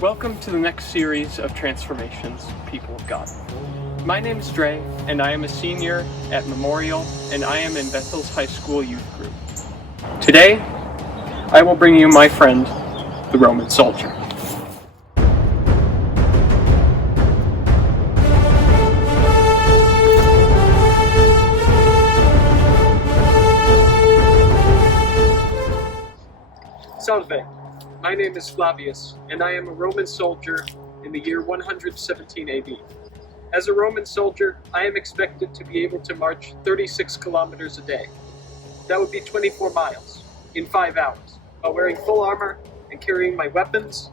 Welcome to the next series of Transformations, People of God. My name is Dre, and I am a senior at Memorial, and I am in Bethel's High School youth group. Today, I will bring you my friend, the Roman soldier. Salve. My name is Flavius, and I am a Roman soldier in the year 117 AD. As a Roman soldier, I am expected to be able to march 36 kilometers a day. That would be 24 miles in 5 hours, while wearing full armor and carrying my weapons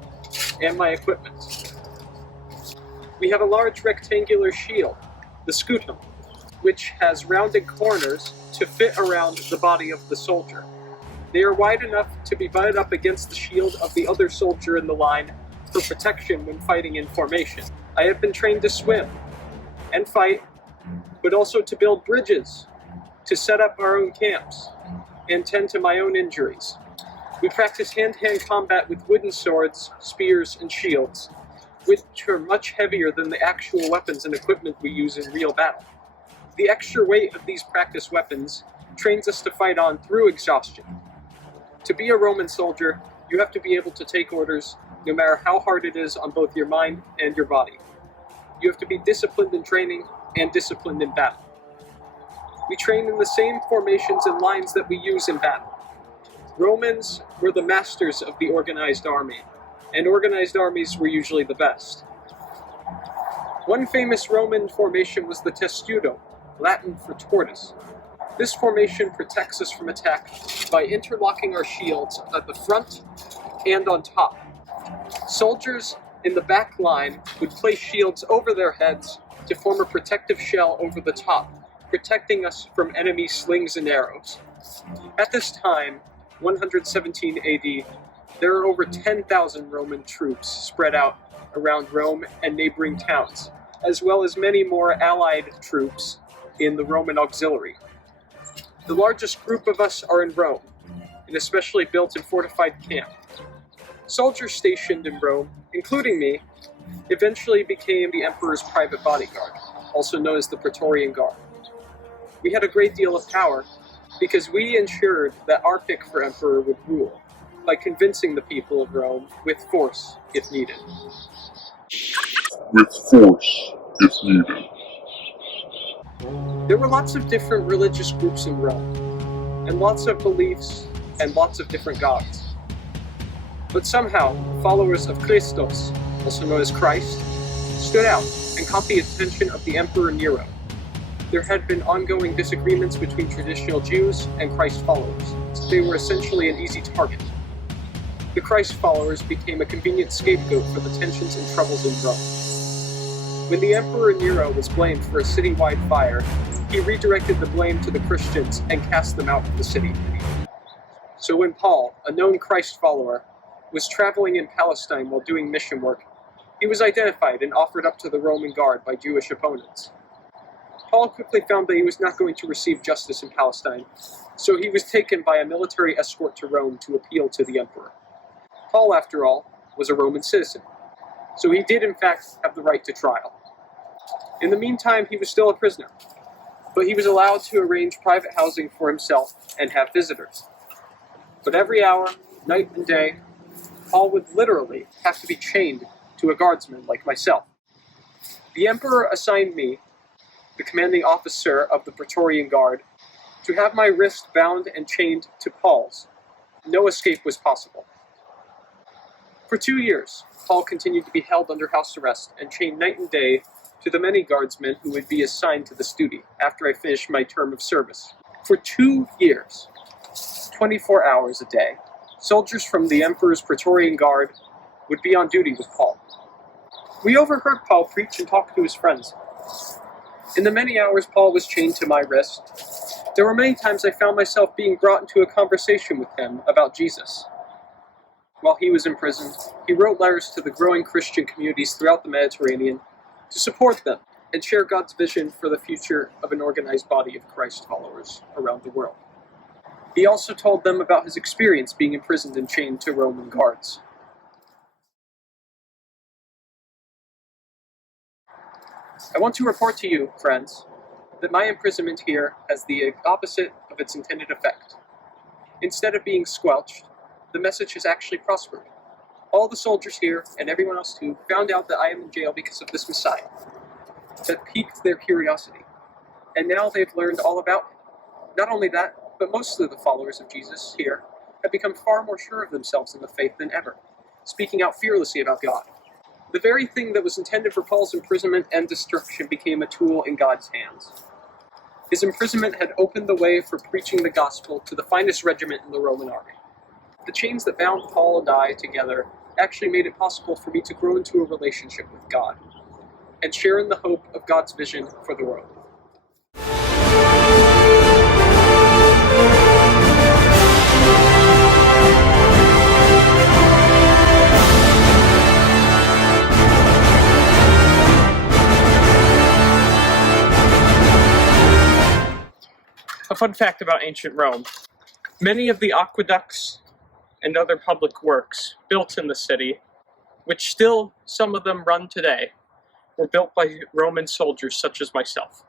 and my equipment. We have a large rectangular shield, the scutum, which has rounded corners to fit around the body of the soldier. They are wide enough to be butted up against the shield of the other soldier in the line for protection when fighting in formation. I have been trained to swim and fight, but also to build bridges, to set up our own camps, and tend to my own injuries. We practice hand-to-hand combat with wooden swords, spears, and shields, which are much heavier than the actual weapons and equipment we use in real battle. The extra weight of these practice weapons trains us to fight on through exhaustion. To be a Roman soldier, you have to be able to take orders no matter how hard it is on both your mind and your body. You have to be disciplined in training and disciplined in battle. We train in the same formations and lines that we use in battle. Romans were the masters of the organized army, and organized armies were usually the best. One famous Roman formation was the testudo, Latin for tortoise. This formation protects us from attack by interlocking our shields at the front and on top. Soldiers in the back line would place shields over their heads to form a protective shell over the top, protecting us from enemy slings and arrows. At this time, 117 AD, there are over 10,000 Roman troops spread out around Rome and neighboring towns, as well as many more allied troops in the Roman auxiliary. The largest group of us are in Rome, an especially built and fortified camp. Soldiers stationed in Rome, including me, eventually became the emperor's private bodyguard, also known as the Praetorian Guard. We had a great deal of power because we ensured that our pick for emperor would rule by convincing the people of Rome with force if needed. There were lots of different religious groups in Rome, and lots of beliefs and lots of different gods. But somehow, followers of Christos, also known as Christ, stood out and caught the attention of the Emperor Nero. There had been ongoing disagreements between traditional Jews and Christ followers, so they were essentially an easy target. The Christ followers became a convenient scapegoat for the tensions and troubles in Rome. When the Emperor Nero was blamed for a citywide fire, he redirected the blame to the Christians and cast them out of the city. So when Paul, a known Christ follower, was traveling in Palestine while doing mission work, he was identified and offered up to the Roman Guard by Jewish opponents. Paul quickly found that he was not going to receive justice in Palestine, so he was taken by a military escort to Rome to appeal to the emperor. Paul, after all, was a Roman citizen, so he did in fact have the right to trial. In the meantime, he was still a prisoner, but he was allowed to arrange private housing for himself and have visitors. But every hour, night and day, Paul would literally have to be chained to a guardsman like myself. The emperor assigned me, the commanding officer of the Praetorian Guard, to have my wrist bound and chained to Paul's. No escape was possible. For 2 years, Paul continued to be held under house arrest and chained night and day to the many guardsmen who would be assigned to this duty after I finished my term of service. For 2 years, 24 hours a day, soldiers from the Emperor's Praetorian Guard would be on duty with Paul. We overheard Paul preach and talk to his friends. In the many hours Paul was chained to my wrist, there were many times I found myself being brought into a conversation with him about Jesus. While he was imprisoned, he wrote letters to the growing Christian communities throughout the Mediterranean to support them and share God's vision for the future of an organized body of Christ followers around the world. He also told them about his experience being imprisoned and chained to Roman guards. I want to report to you, friends, that my imprisonment here has the opposite of its intended effect. Instead of being squelched, the message has actually prospered. All the soldiers here, and everyone else too, found out that I am in jail because of this Messiah. That piqued their curiosity. And now they've learned all about him. Not only that, but most of the followers of Jesus here have become far more sure of themselves in the faith than ever, speaking out fearlessly about God. The very thing that was intended for Paul's imprisonment and destruction became a tool in God's hands. His imprisonment had opened the way for preaching the gospel to the finest regiment in the Roman army. The chains that bound Paul and I together actually made it possible for me to grow into a relationship with God and share in the hope of God's vision for the world. A fun fact about ancient Rome. Many of the aqueducts and other public works built in the city, which still some of them run today, were built by Roman soldiers such as myself.